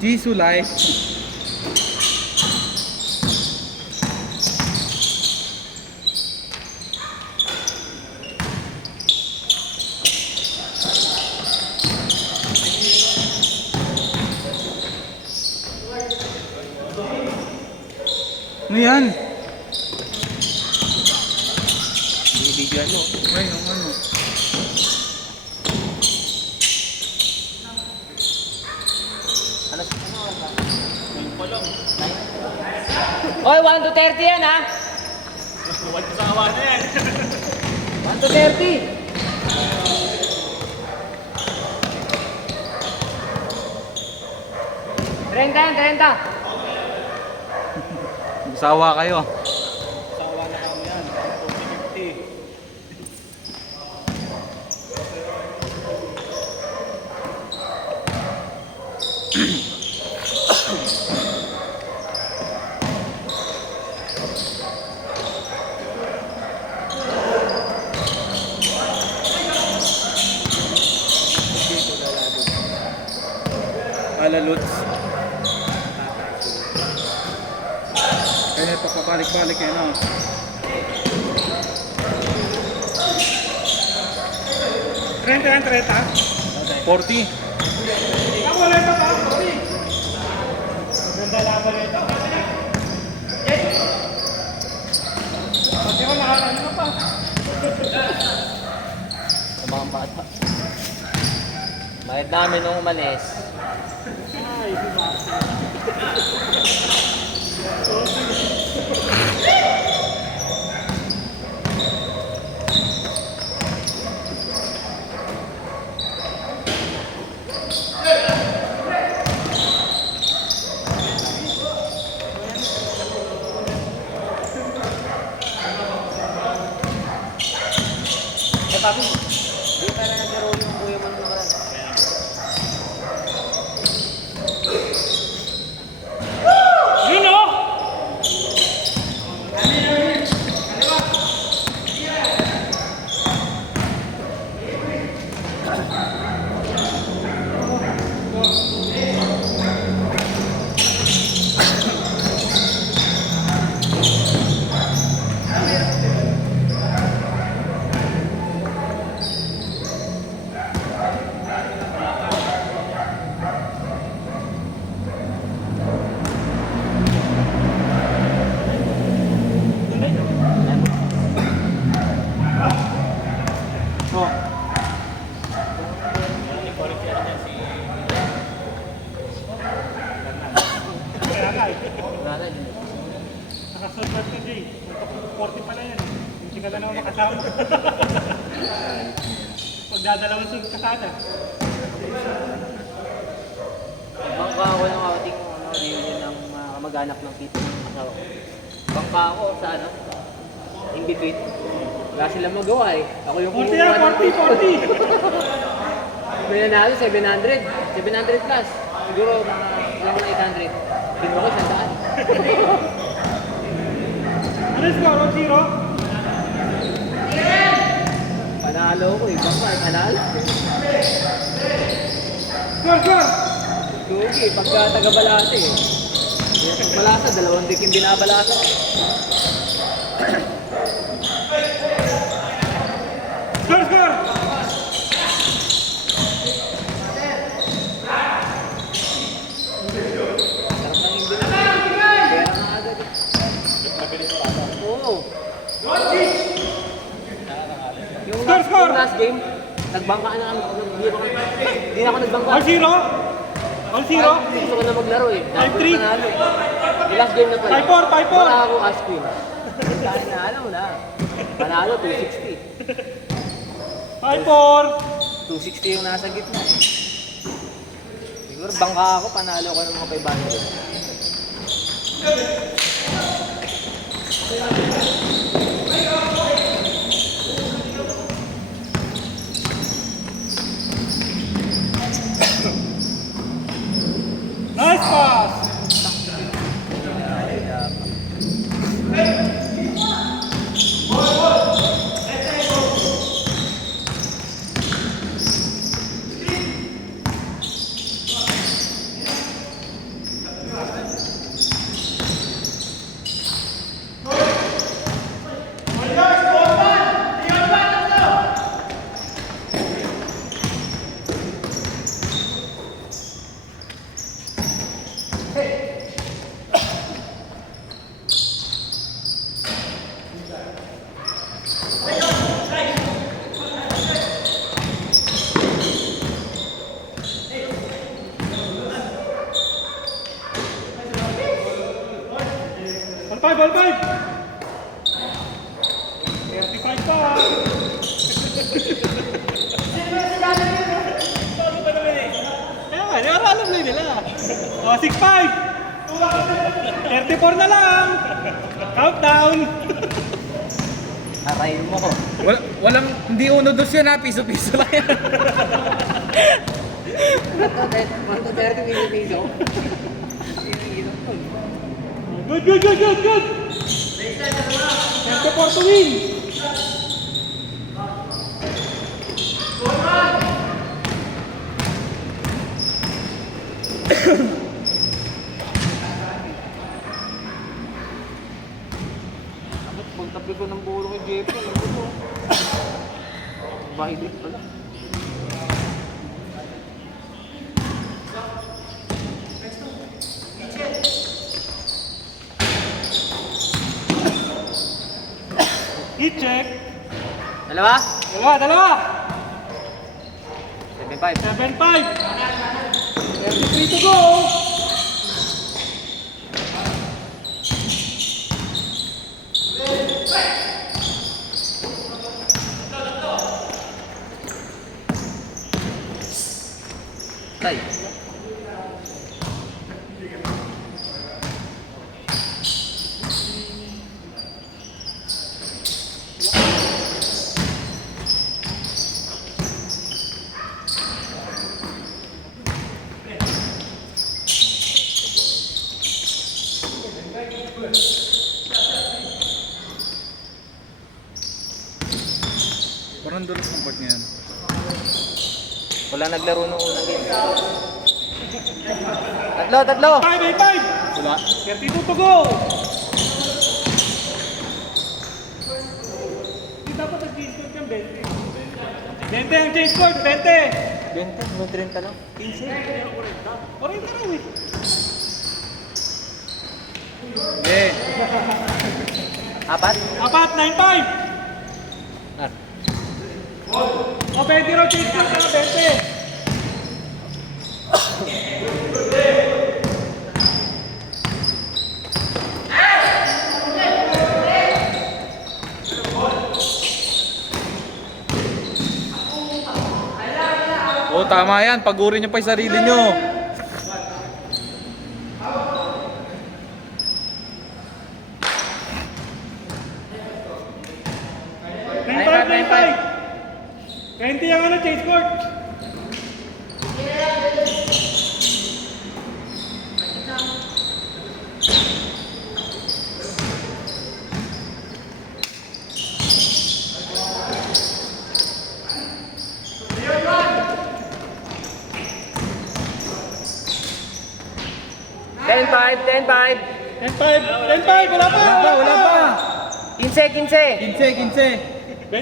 Jisoo Life. Ano yan? Binibigyan mo. Ay, yung ano. Yung pa lang. Oy, 1 to 30 yan ha. Huwag sa awa na yan. 1 to 30. Trenta yan, 30. Magsawa kayo. Sa awa na kami yan. 40-50. Alaluts. Kaya ito pabalik-balik yan, no? Trenta yan, 30. 40. Ako wala ito ba? Sorry. Ganda laban ito. Pati ko nakakano ka pa. Sa mga bata. Bayad namin nung umalis. Ay, Eh, papi. Di pa na nagkaroon yung kuya mo nung nakaraan. yun o! Oh. Kaya nga eh. Wala na, yun. Nakasunod ka Jay. 40 pala yan. Hindi ka na naman makasama. Pagdadalawang sunod ka sana. Bangka ako ng outing ng reunion ng mga kamag-anak ng tito ng asawa ko. Bangka ako sa ano, in between. Wala silang magawa eh. Ako yung 40 yan, 40, 40! May nanalo, 700. 700 plus. Siguro mga lang na 800. Kinuha ko 100. Ano score? 1-0? Panalo ko eh. Bangka eh, panalo. Score, score! Tugi, pagka taga-balasa eh. Pag balasa, 2 diking binabalasa. Score, score! Sarap ng hindi na. Kaya nga agad eh. Oo. Yung Score, score! yung last game, nagbangka na kami. Hindi na ako nagbangka. 1-0? 1-0? Gusto ko na maglaro eh. Dahil 5-3. panalo eh. Yung last game na pala. 5-4, 5-4. Wala ako as queen. Dahil na alam mo na. Panalo, 260. 5-4. 260 yung nasa gitna. Siguro bangka ako, panalo ko ng mga 500. Nice pass! All five. 35 pa ha. Ano ba naman eh? Kaya nga, alam na nila. O, 6-5. 34 na lang. Countdown. Arayin mo ko. Walang, hindi uno-dos yan ha, piso-piso lang yan. Manto 30 piso. Good. 34 to win. Pagtabi ko ng bulo kay JP, alam ko to. Bahid pala. Heat check. Dalawa? Dalawa. 7-5. 7-5. 33 to go. Tay. Parang dulas ng part ngayon. Wala naglaro nung unang game. Tatlo. 5-8-5. Wala. 32 to go. Hindi dapat ang-change code yung 20. 20 ang change code, 20. 20, may 30 lang. 15. Oray na raw eh. Eh, Apat? 9-5. Ah. O 20 raw change code na 20. oh, tama yan. Pagurin nyo pa yung sarili nyo. Nine five. 20 ang ano, change court. Ten five. 10-5, wala pa. Wala pa. 15. 15. 20. 20.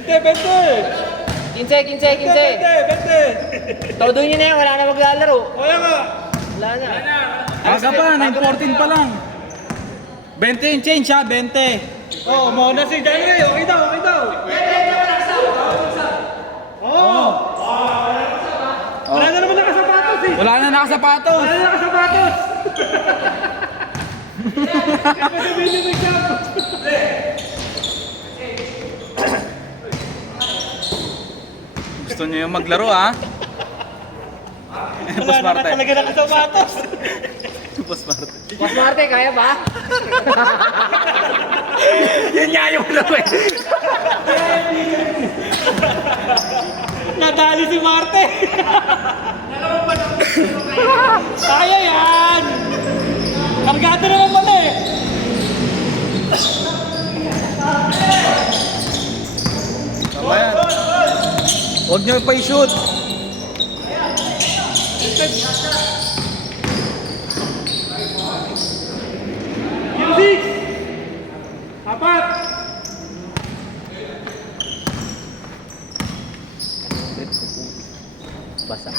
Todo nyo na yan, wala na maglalaro. Kaya nga. Wala na. Aga pa, 9:14 pa lang. 20 yung change ha, 20. Oh, mauna si Janre. Okay daw. Oh. Wala na naman nakasapatos eh. Wala na nakasapatos. Wala na nakasapatos. Ito si Billy McCamp. Gusto nyo yung maglaro ha? Boss Wala na Marte. talaga nakasapatos. Boss Marte. Mas Marte, kaya ba? Yun nga yung ano eh. Nadali si Marte. Kaya yan. Kargado naman pala eh. Tama yan. Huwag nyo pa i-shoot. Yung 6. Apat. Basa.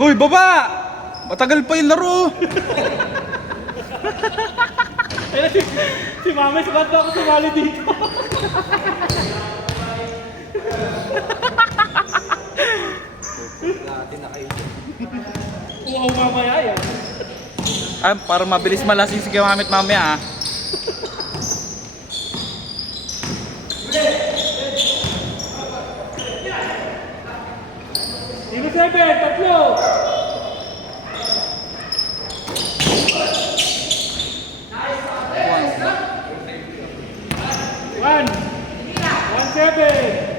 Hoy, baba! Matagal pa yung laro. Si Mama, sabat ako sumali dito. Natin na kayo dyan. Oo, mamaya yan. Ay, para mabilis malasing si gamit mamaya ah. Dito 7, tatlo. One. 1-7.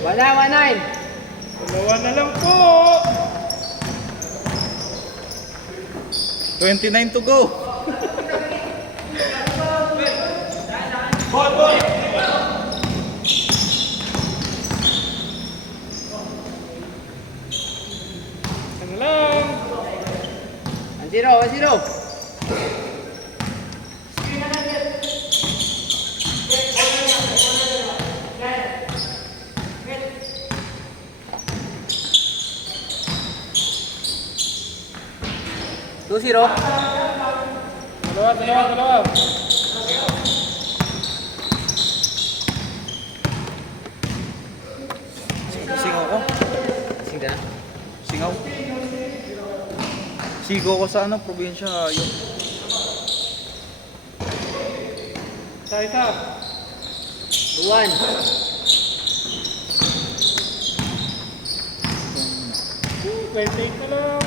Wala, 1-9. Dalawa na lang po. 29 to go. Ano lang. 1-0. Two zero. Dalawa. Singaw ko. Sige na. Singaw. Sigo ko sa ano, probinsya. Yung Isa. 2-1. 28 na lang.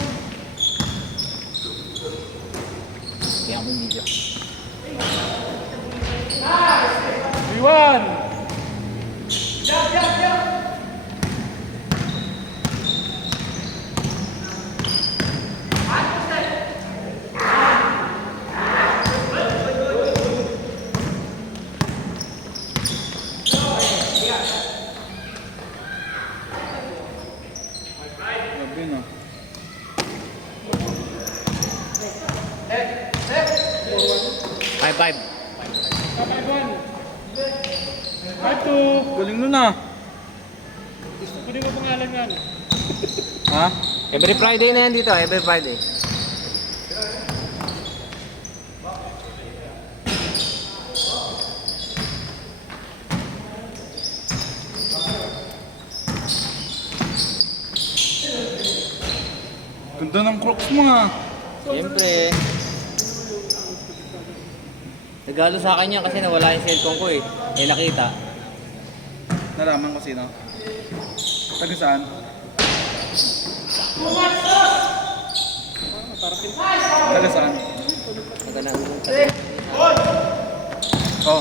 Kaya ako yung video. 3-1. gabi na. 5-5. 5-1. 5-2. Galing nun ah. Pwede mo pangalan yan. Ha? Every Friday na yan dito, every Friday. Ganda ng Crocs mo ah. Siyempre. Nagalo sa akin yan kasi nawala yung cellphone ko eh. Eh nakita. Nalaman ko sino. Taga saan? Taga saan? Naganaulong pa. Oh.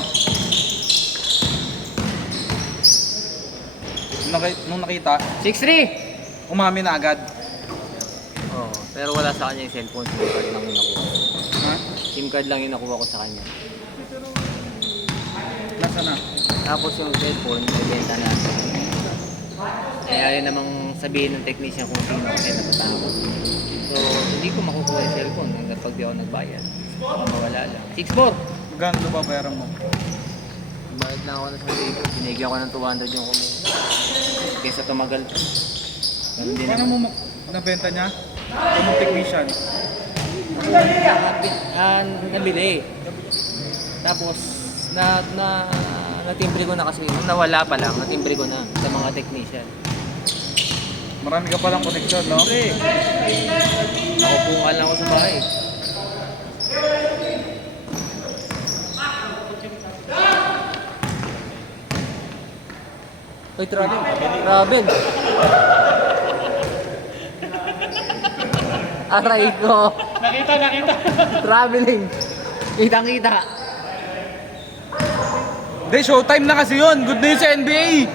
Nung nakita, 6-3! umami na agad. Oo, pero wala sa kanya yung cellphone. SIM card lang yung nakuha ko. Ha? SIM card lang yung nakuha ko sa kanya. Nasa na? Tapos yung cellphone, ibenta na. Kaya yun namang sabihin ng technician kung sino kaya napatakot. So, hindi ko makukuha yung cellphone hanggang pag di ako nagbayad. Baka mawala lang. 6-4! Magkano babayaran mo? Bayad lang ako ng 1,000. Binigyan ko ng 200 yung kumuha. Kesa tumagal pa. Ganun din Paano naman. mo nabenta niya? Yung technician. Nabili. Tapos, natimbre ko na kasi. Nung nawala pa lang, natimbre ko na sa mga technician. Marami ka palang connection, no? Siyempre. Nakupungan lang ako sa bahay. Uy, travel. Travel. Aray ko. Nakita. Traveling. Kitang-kita. Hindi, showtime na kasi yun. Good news sa NBA.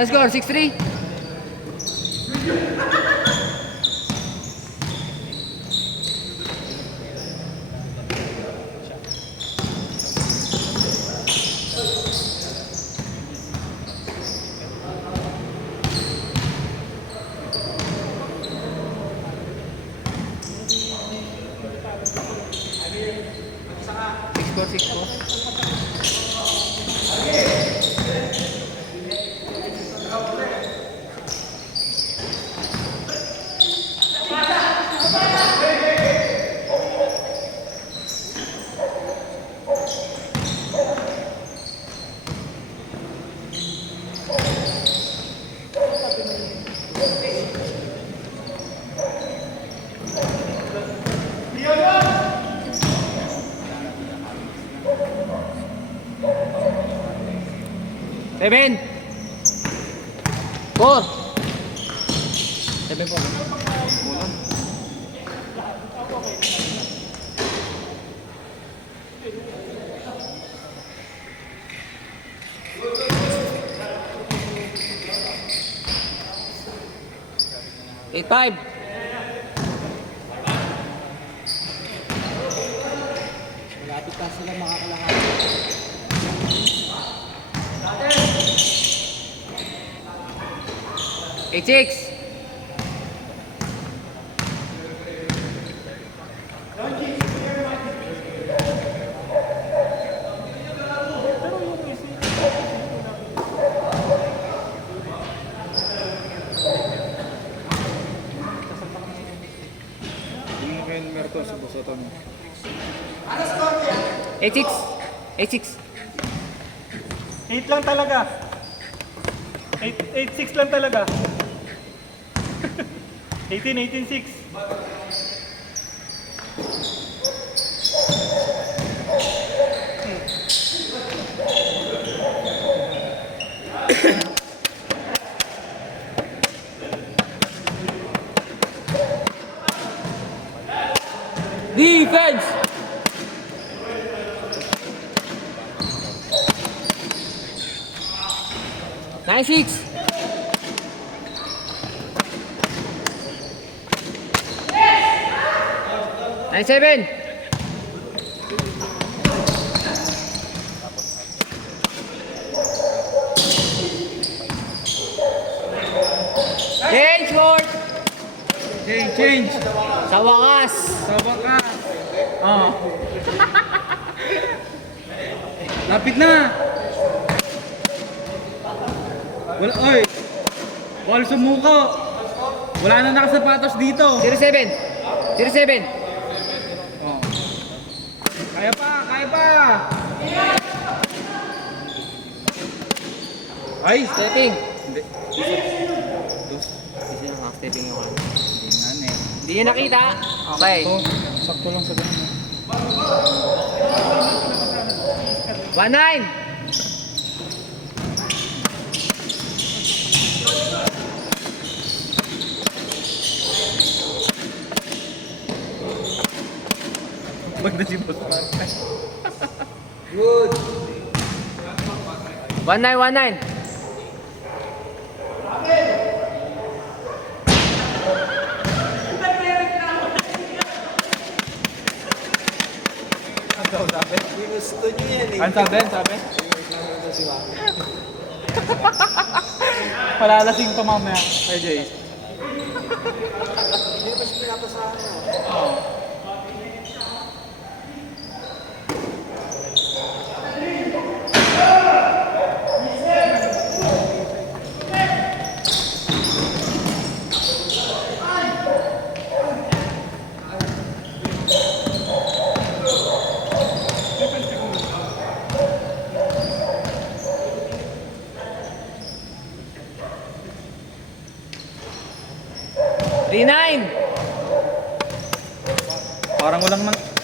Ano score? 6-3? Six four. Seven. 4. 7 po. Eight five. Malapit na sila makakalahati. 8-6. Yung Ken Merto sa Busoton. 8-6. 8-6. 8 lang talaga. 8-6 lang talaga. 18-6. Defense. Nine six. Nine seven. Change board. Change. Sa wakas. Sa wakas. Oh. Lapit na. Wala, oy. Ball sumuko. Wala na nakasapatos dito. 07. 07. Oh. Kaya pa, kaya pa. Ay, Stepping. hindi. Kasi yung stepping yung ano. Tingnan eh. Hindi niya nakita. Okay. Sakto lang sa ganun. 1-9. Pag na si Boss Mark. Good. 1-9. Ginusto nyo yan eh. Ano sabi? Palalasing pa mamaya. Kay Jay. Hindi pa siya pinapasahan nyo. Oo.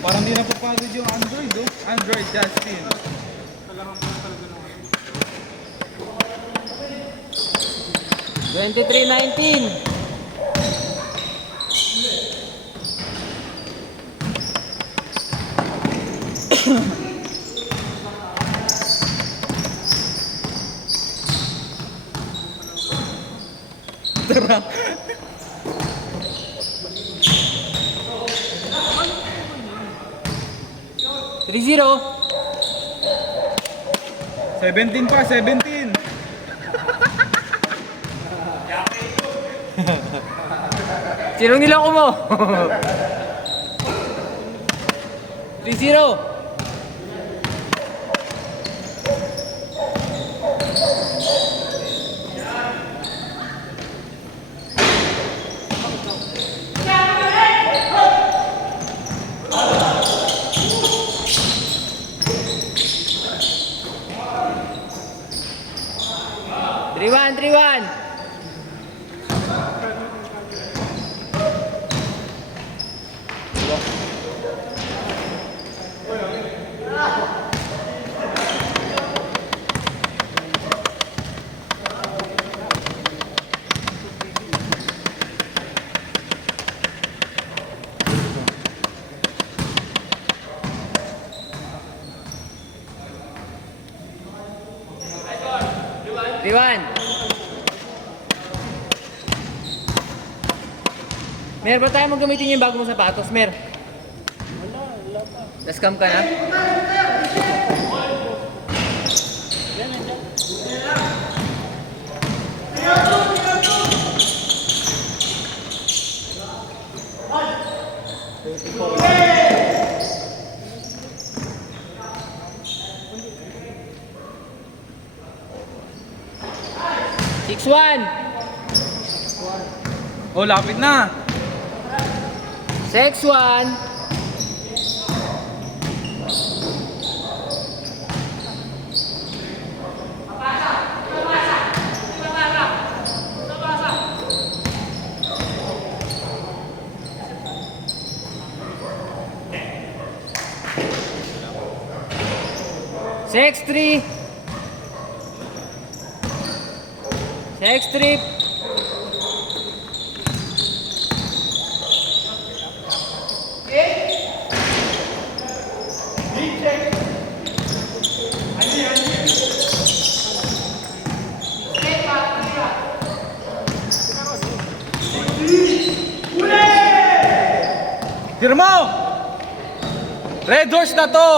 Parang di na papagod yung Android, oh. Android Justin. 23-19. 3-0. 17 pa, 17. Sinong niloko mo? 3-0. Three-one, 3-1. Mer, ba tayo gamitin yung bago mong sapatos, Mer? Wala pa. Na-scam ka na? Yan, nandiyan. Six one. Oh, lapit na. 6-1. Six three. 6-3. Firmo! Red horse na to!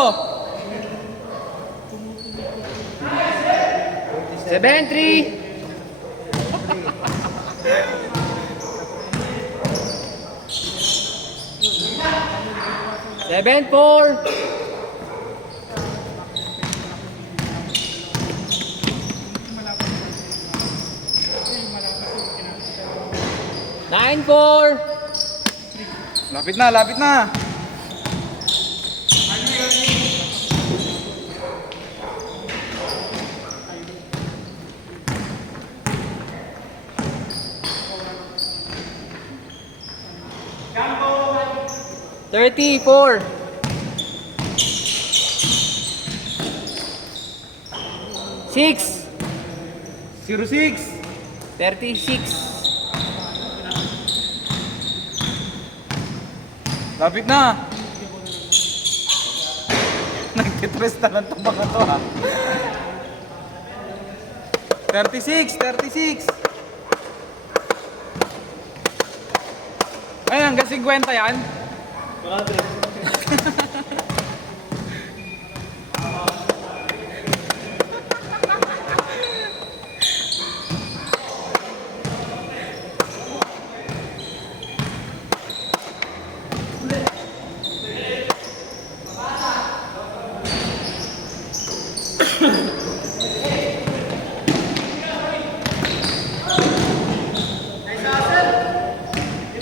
7-3. 7-4. 9-4. Lapit na, lapit na. Campo. 34. 6. 06. 36. Lapit na. Nagtitrest na lang itong mga to ha. 36, 36. Ay, hanggang 50 yan.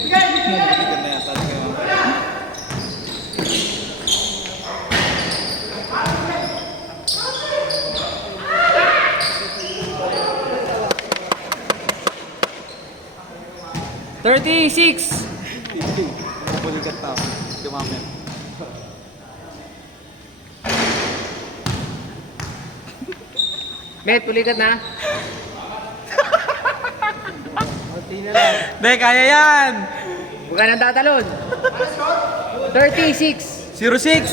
Ganda yan talaga yung 36. Bulikat tao. Dumamin. Met, pulikat na. Hindi, kaya yan. Huwag ka nang tatalon. 36. 06.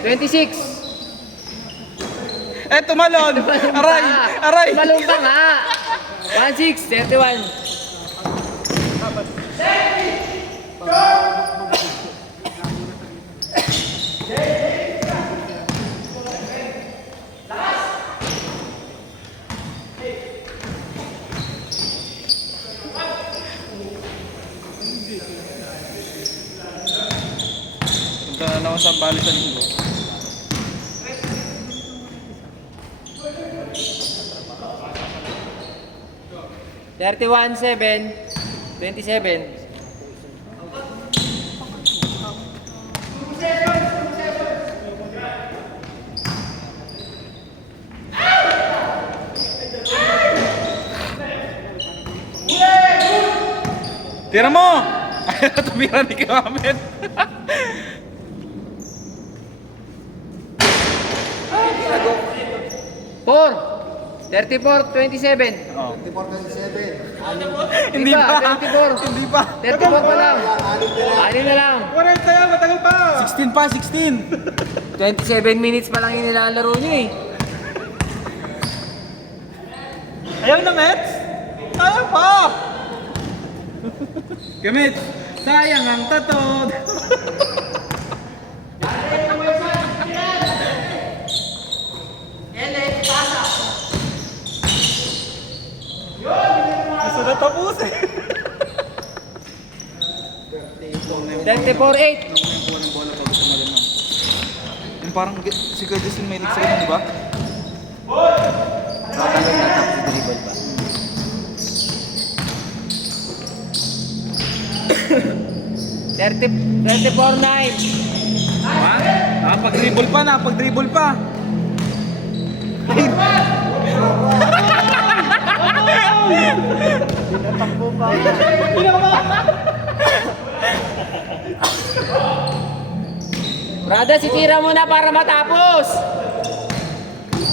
26. Eh, tumalon. Aray, aray. Tumalong ka nga. 1-6. 31. Punta na naman sa Bali sa linggo. $31-7, 27. Tira mo! Ayaw tumira ni Kamet. 34-27. Oh. 24-27. Hindi pa. 34. Hindi pa. 34 pa lang. Anin na lang. 40 yan, matagal pa. 16 pa, 16. 27 minutes pa lang yung nilalaro nyo eh. Ayaw na, Mets? Ayaw pa. Kamet, sayang ang tatod. Gusto na tapos eh. 34-8. Yung kuha ng bola pag tumalan na. Yung parang si Curtis yung may leaks rin, di ba? Tatalon na tapos dribble pa. 34-9. Ha? Nakapag-dribble pa, nakapag-dribble pa. Brada, sitira mo na para matapos.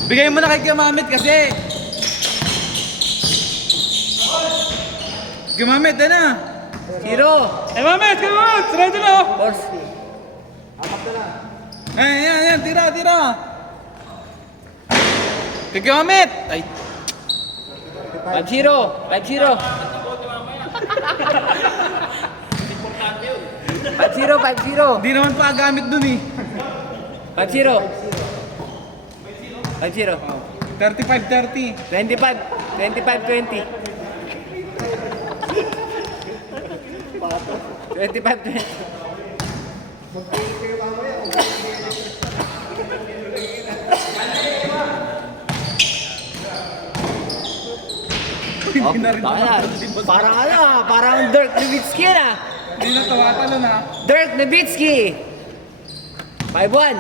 Bigay mo na kay Gamamit kasi. Gamamit, na. Zero. Eh, Mets, come on. Sarado na. Force. Yan, tira. Kay Gamamit. Ay, 5-0. 5-0. 5-0. hindi naman pa gamit dun eh. 5-0. 5-0. 35-30. 25-20. 25-20. Hindi na rin Parang Dirk Nowitzki na. Hindi na tawatalo na. Dirk Nowitzki. 5-1.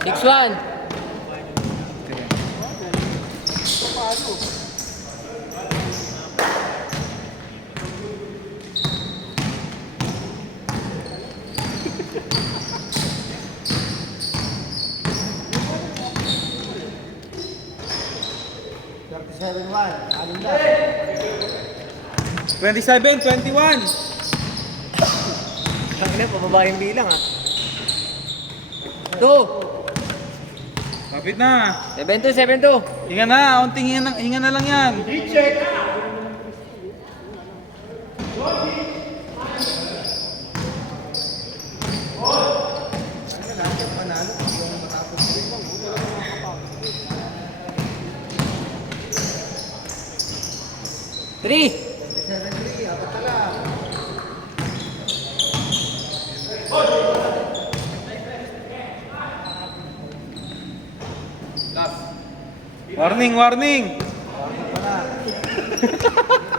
Six one. Anim na. 27-21. Ang ina, pababa yung bilang ah. 2. Kapit na. 7-2. Hinga na, unting hinga na lang yan. Three. 27-3. Apat na lang. Warning.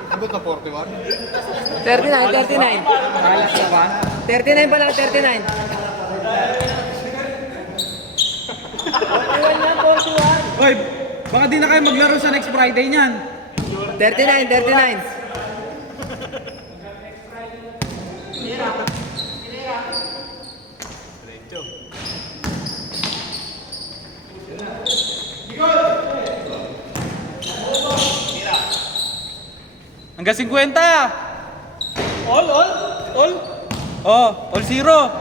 Abot na 41. 39. Alas na ba? 39 pa lang, 39. 41 na, 41. Hoy, baka di na kayo maglaro sa next Friday niyan. 39. Hanggang 50. All. Oh, all zero.